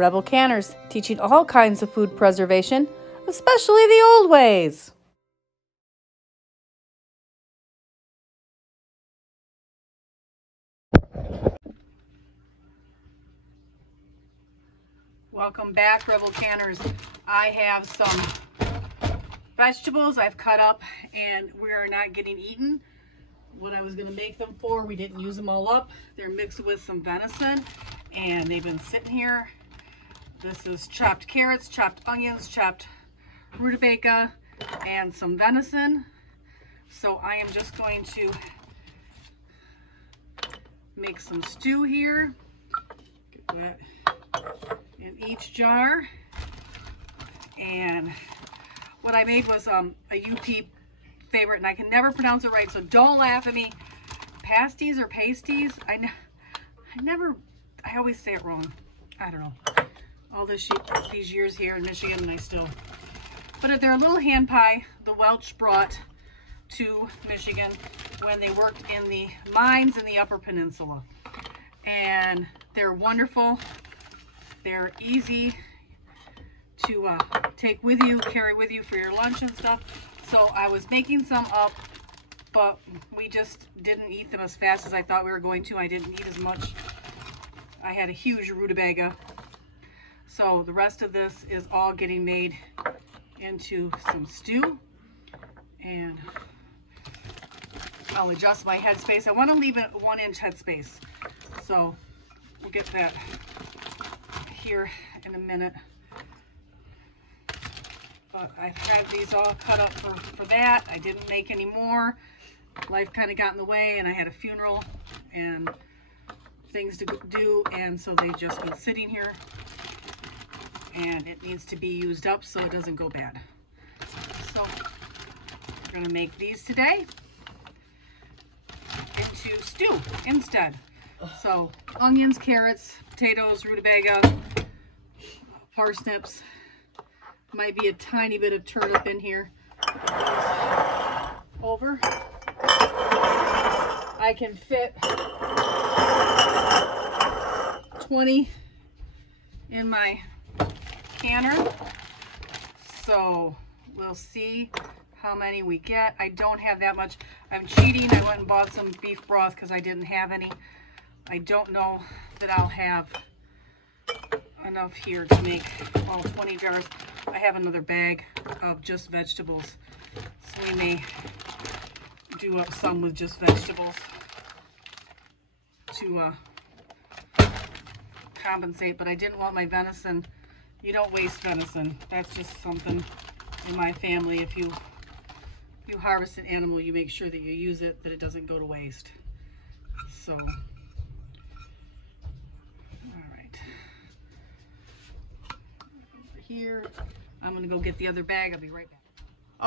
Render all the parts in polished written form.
Rebel Canners, teaching all kinds of food preservation, especially the old ways. Welcome back, Rebel Canners. I have some vegetables I've cut up and we're not getting eaten. What I was going to make them for, we didn't use them all up. They're mixed with some venison and they've been sitting here. This is chopped carrots, chopped onions, chopped rutabaga, and some venison. So I am just going to make some stew here. Get that in each jar. And what I made was a UP favorite, and I can never pronounce it right, so don't laugh at me. Pasties or pasties? I always say it wrong. I don't know. All these years here in Michigan, and I still. But they're a little hand pie the Welch brought to Michigan when they worked in the mines in the Upper Peninsula. And they're wonderful. They're easy to take with you, carry with you for your lunch and stuff. So I was making some up, but we just didn't eat them as fast as I thought we were going to. I didn't eat as much. I had a huge rutabaga. So the rest of this is all getting made into some stew. And I'll adjust my headspace. I want to leave it 1-inch headspace. So we'll get that here in a minute. But I've had these all cut up for that. I didn't make any more. Life kind of got in the way and I had a funeral and things to do, and so they've just been sitting here and it needs to be used up so it doesn't go bad. So we're going to make these today into stew instead. So onions, carrots, potatoes, rutabaga, parsnips, might be a tiny bit of turnip in here. Over. I can fit 20 in my canner, so we'll see how many we get. I don't have that much. I'm cheating. I went and bought some beef broth because I didn't have any. I don't know that I'll have enough here to make all 20 jars. I have another bag of just vegetables, so we may do up some with just vegetables to compensate, but I didn't want my venison. You don't waste venison. That's just something in my family. If you harvest an animal, you make sure that you use it, that it doesn't go to waste. So, all right. Over here, I'm gonna go get the other bag. I'll be right back.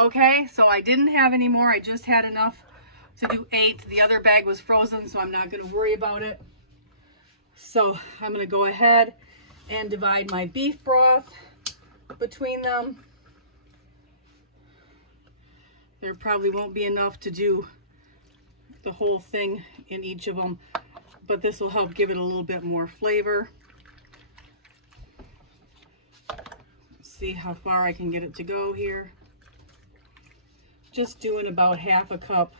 Okay, so I didn't have any more. I just had enough to do 8. The other bag was frozen, so I'm not gonna worry about it. So I'm gonna go ahead and divide my beef broth between them. There probably won't be enough to do the whole thing in each of them, but this will help give it a little bit more flavor. See how far I can get it to go here. Just doing about half a cup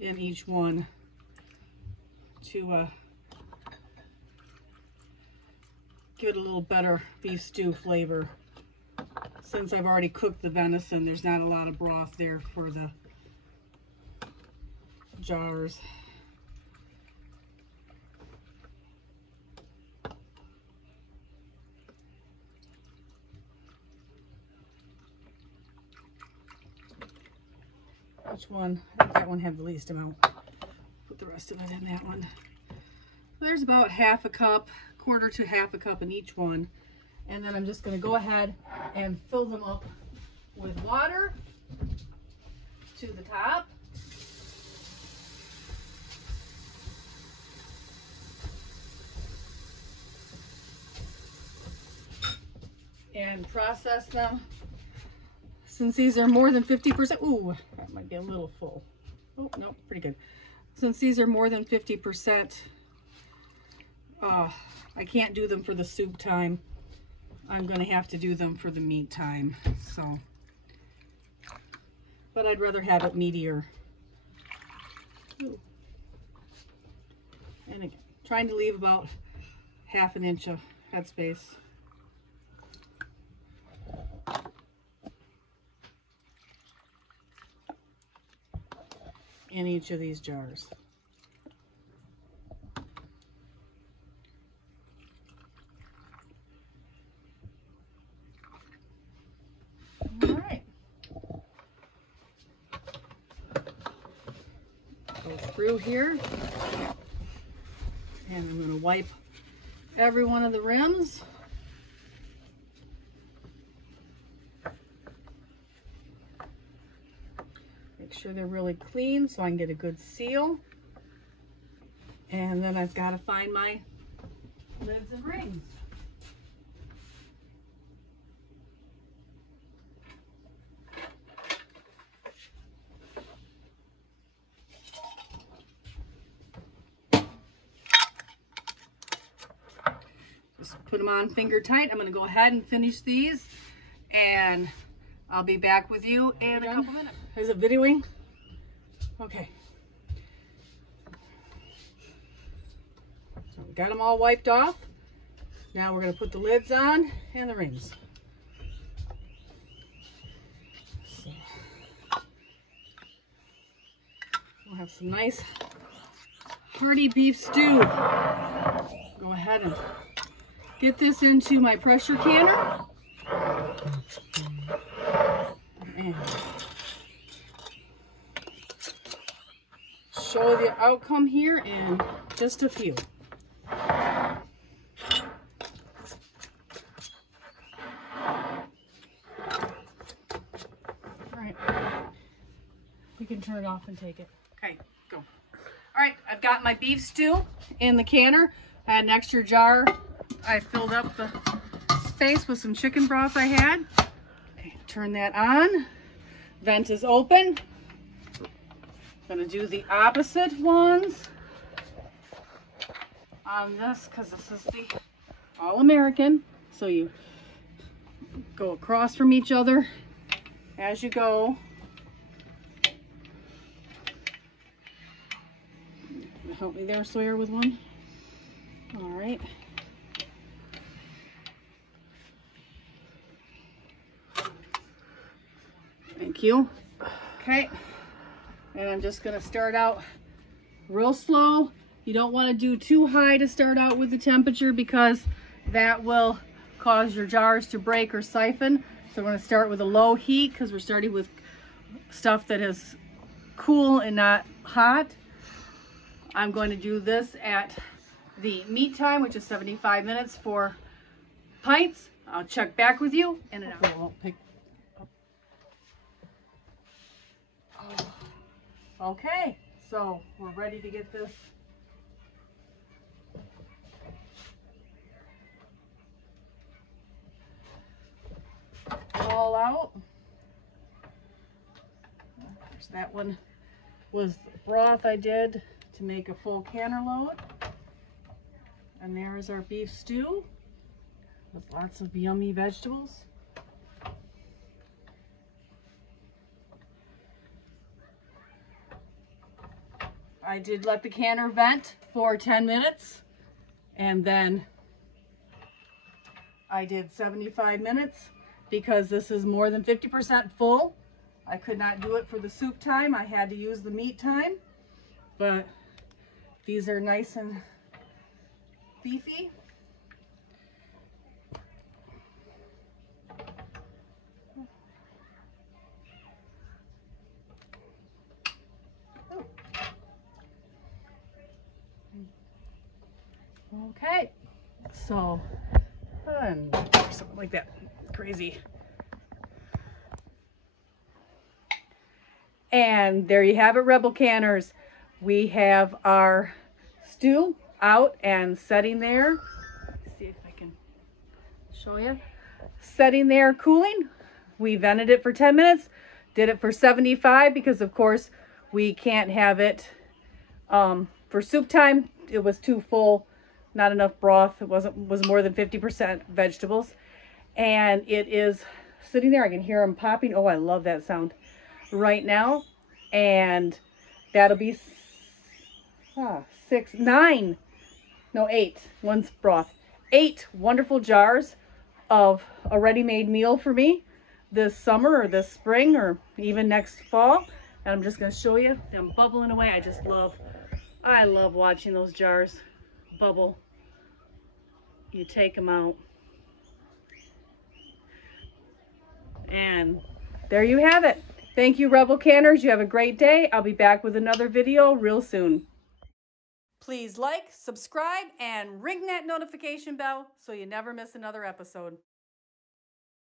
in each one to give it a little better beef stew flavor. Since I've already cooked the venison, there's not a lot of broth there for the jars. Which one? I think that one had the least amount. Put the rest of it in that one. So there's about half a cup, quarter to half a cup in each one. And then I'm just going to go ahead and fill them up with water to the top. And process them. Since these are more than 50%, ooh, that might be a little full. Oh, no, pretty good. Since these are more than 50%, I can't do them for the soup time. I'm going to have to do them for the meat time. So, but I'd rather have it meatier. Ooh. And again, trying to leave about 1/2 inch of headspace. In each of these jars. All right. Go through here. And I'm going to wipe every one of the rims. Make sure they're really clean so I can get a good seal. And then I've got to find my lids and rings. Just put them on finger tight. I'm going to go ahead and finish these, and I'll be back with you in a couple minutes. Is it videoing? Okay. So we got them all wiped off. Now we're going to put the lids on and the rings. So we'll have some nice hearty beef stew. Go ahead and get this into my pressure canner. And show the outcome here in just a few. All right, we can turn it off and take it. Okay, go. All right, I've got my beef stew in the canner. I had an extra jar. I filled up the space with some chicken broth I had. Okay, turn that on. Vent is open. Gonna do the opposite ones on this because this is the All-American. So you go across from each other as you go. Help me there, Sawyer, with one. All right. Thank you. Okay. And I'm just going to start out real slow. You don't want to do too high to start out with the temperature because that will cause your jars to break or siphon. So we're going to start with a low heat because we're starting with stuff that is cool and not hot. I'm going to do this at the meat time, which is 75 minutes for pints. I'll check back with you in an hour. Okay, so we're ready to get this all out. There's that one was broth I did to make a full canner load. And there is our beef stew with lots of yummy vegetables. I did let the canner vent for 10 minutes and then I did 75 minutes because this is more than 50% full. I could not do it for the soup time. I had to use the meat time, but these are nice and beefy. Okay, so something like that, crazy. And there you have it, Rebel Canners. We have our stew out and setting there. Let's see if I can show you. Setting there, cooling. We vented it for 10 minutes, did it for 75 because of course we can't have it for soup time. It was too full. Not enough broth. It was more than 50% vegetables. and it is sitting there. I can hear them popping. Oh, I love that sound right now. And that'll be 8. One's broth. 8 wonderful jars of a ready-made meal for me this summer or this spring or even next fall. And I'm just going to show you them bubbling away. I love watching those jars bubble. You take them out. And there you have it. Thank you, Rebel Canners. You have a great day. I'll be back with another video real soon. Please like, subscribe, and ring that notification bell so you never miss another episode.